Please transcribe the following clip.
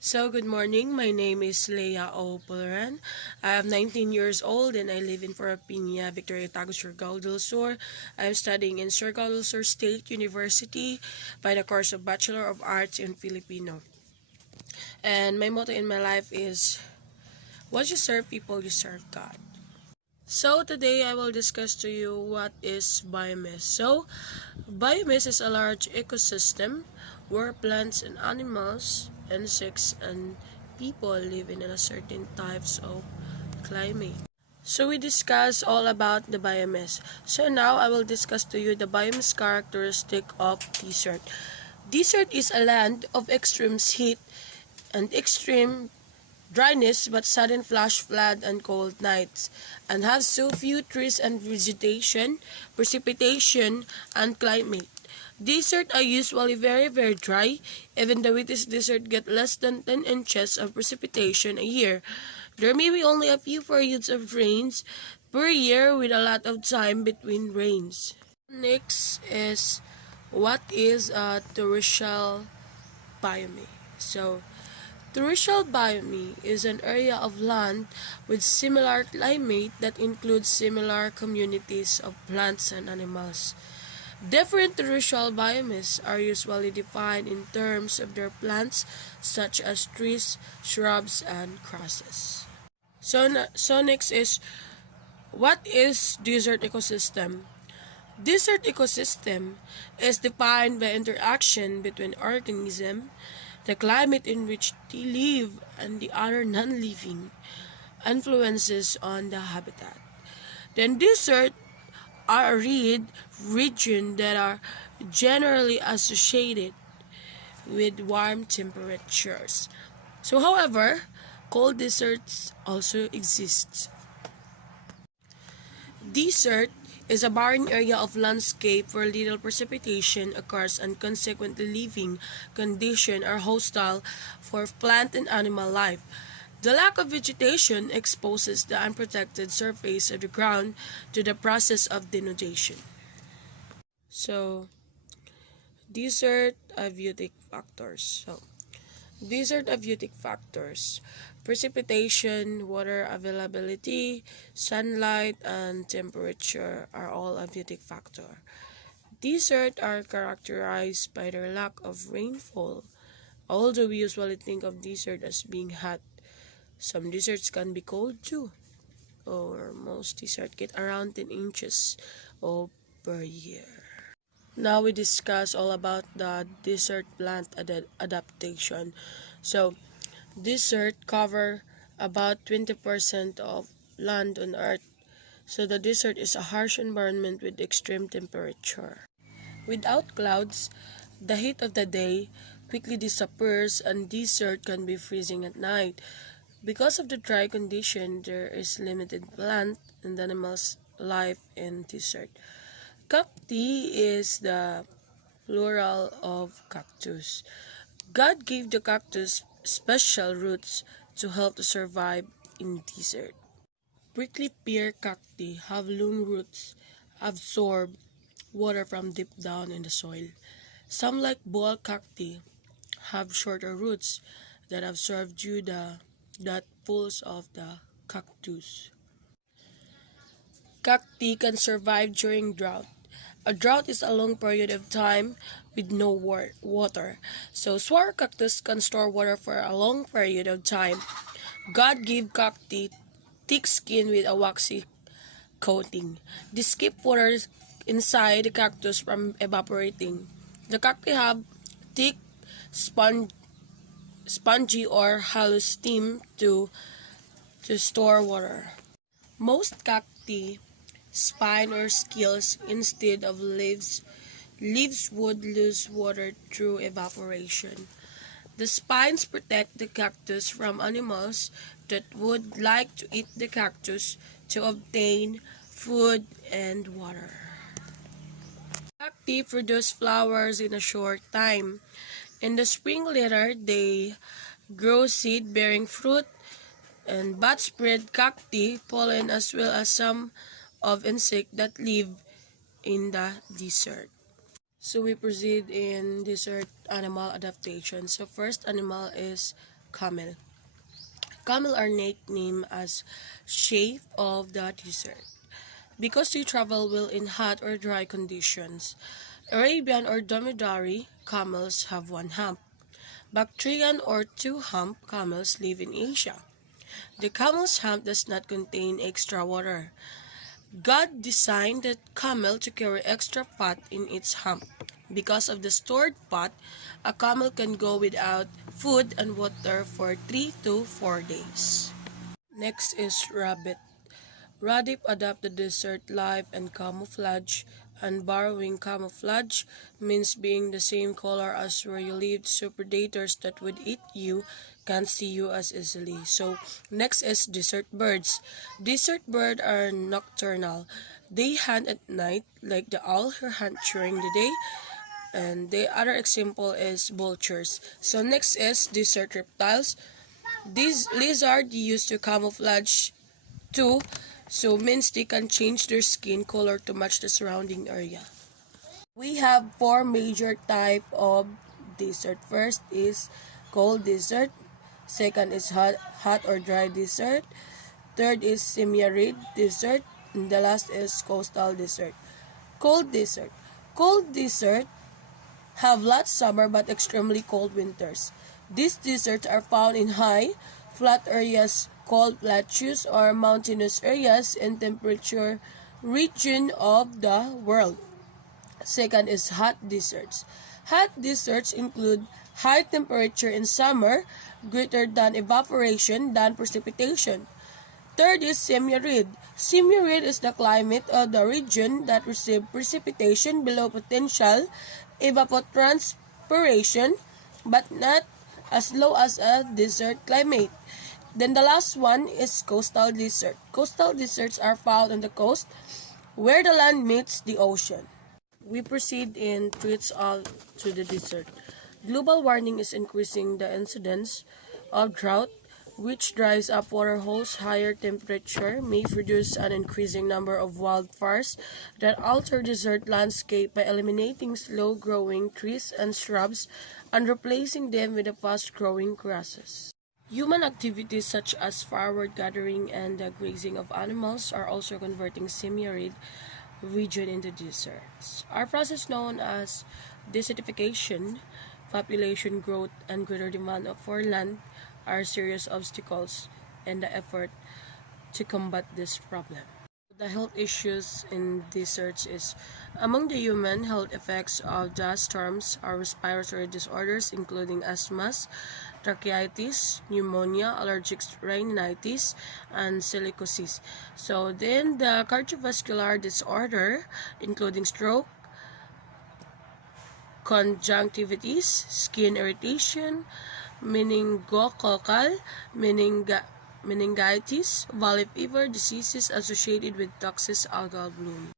Good morning. My name is Leia O. Pularan. I am 19 years old and I live in Parapiña, Victoria Tago, Surigao del Sur. I am studying in Surigao del Sur State University by the course of Bachelor of Arts in Filipino. And my motto in my life is, once you serve people, you serve God. So today I will discuss to you what is biomass. Biomass is a large ecosystem where plants and animals, insects, and people live in a certain types of climate. So we discuss all about the biomass. So now I will discuss to you the biomass characteristic of desert. Desert is a land of extreme heat and extreme dryness but sudden flash flood and cold nights, and has so few trees and vegetation, precipitation, and climate. Deserts are usually very dry. Even the wettest desert get less than 10 inches of precipitation a year. There may be only a few periods of rains per year with a lot of time between rains. Next is what is a terrestrial biome. Terrestrial biome is an area of land with similar climate that includes similar communities of plants and animals. Different terrestrial biomes are usually defined in terms of their plants, such as trees, shrubs, and grasses. Next is, what is desert ecosystem? Desert ecosystem is defined by interaction between organisms, the climate in which they live, and the other non-living influences on the habitat. Then desert are arid regions that are generally associated with warm temperatures. However, cold deserts also exist. Desert is a barren area of landscape where little precipitation occurs and consequently living conditions are hostile for plant and animal life. The lack of vegetation exposes the unprotected surface of the ground to the process of denudation. Desert abiotic factors. These are the abiotic factors: precipitation, water availability, sunlight, and temperature are all abiotic factors. Deserts are characterized by their lack of rainfall. Although we usually think of desert as being hot, some deserts can be cold too. Or most deserts get around 10 inches of per year. Now we discuss all about the desert plant adaptation. So, desert cover about 20% of land on Earth. So the desert is a harsh environment with extreme temperature. Without clouds, the heat of the day quickly disappears and desert can be freezing at night. Because of the dry condition, there is limited plant and animals life in desert. Cacti is the plural of cactus. God gave the cactus special roots to help to survive in desert. Prickly pear cacti have long roots, absorb water from deep down in the soil. Some like ball cacti have shorter roots that absorb that pulls of the cactus. Cacti can survive during drought. A drought is a long period of time with no water. Sword cactus can store water for a long period of time. God gave cacti thick skin with a waxy coating. This keeps water inside the cactus from evaporating. The cacti have thick, spongy or hollow stem to store water. Most cacti spine or scales instead of leaves. Leaves would lose water through evaporation. The spines protect the cactus from animals that would like to eat the cactus to obtain food and water. Cacti produce flowers in a short time. In the spring later, they grow seed-bearing fruit and buds spread cacti pollen as well as some of insects that live in the desert. So we proceed in desert animal adaptation. So first animal is camel. Camel are nicknamed as shape of the desert because they travel well in hot or dry conditions. Arabian or dromedary camels have one hump. Bactrian or two-hump camels live in Asia. The camel's hump does not contain extra water. God designed the camel to carry extra fat in its hump. Because of the stored fat, a camel can go without food and water for 3 to 4 days. Next is rabbit. Rabbit adapt the desert life and camouflage, and borrowing camouflage means being the same color as where you live, so predators that would eat you can't see you as easily. So next is desert birds. Desert birds are nocturnal. They hunt at night like the owl who hunt during the day. And the other example is vultures. So next is desert reptiles. These lizards used to camouflage too, so means they can change their skin color to match the surrounding area. We have four major type of desert. First is cold desert. Second is hot or dry desert. Third is semi-arid desert. And the last is coastal desert. Cold desert. Cold desert have lots summer but extremely cold winters. These deserts are found in high, flat areas called plateaus or mountainous areas in temperature region of the world. Second is hot deserts. Hot deserts include high temperature in summer, greater than evaporation than precipitation. Third is semi-arid. Semi-arid is the climate of the region that receives precipitation below potential evapotranspiration, but not as low as a desert climate. Then the last one is coastal desert. Coastal deserts are found on the coast where the land meets the ocean. We proceed in threats to the desert. Global warming is increasing the incidence of drought, which dries up water holes. Higher temperature may produce an increasing number of wildfires that alter desert landscape by eliminating slow-growing trees and shrubs and replacing them with fast-growing grasses. Human activities such as firewood gathering and the grazing of animals are also converting semi-arid region into deserts. Our process known as desertification, population growth, and greater demand for land are serious obstacles in the effort to combat this problem. The health issues in deserts is among the human health effects of dust storms are respiratory disorders including asthma, tracheitis, pneumonia, allergic rhinitis, and silicosis. So then the cardiovascular disorder including stroke, conjunctivitis, skin irritation, meningococcal, meningitis, valley fever, diseases associated with toxic algal bloom.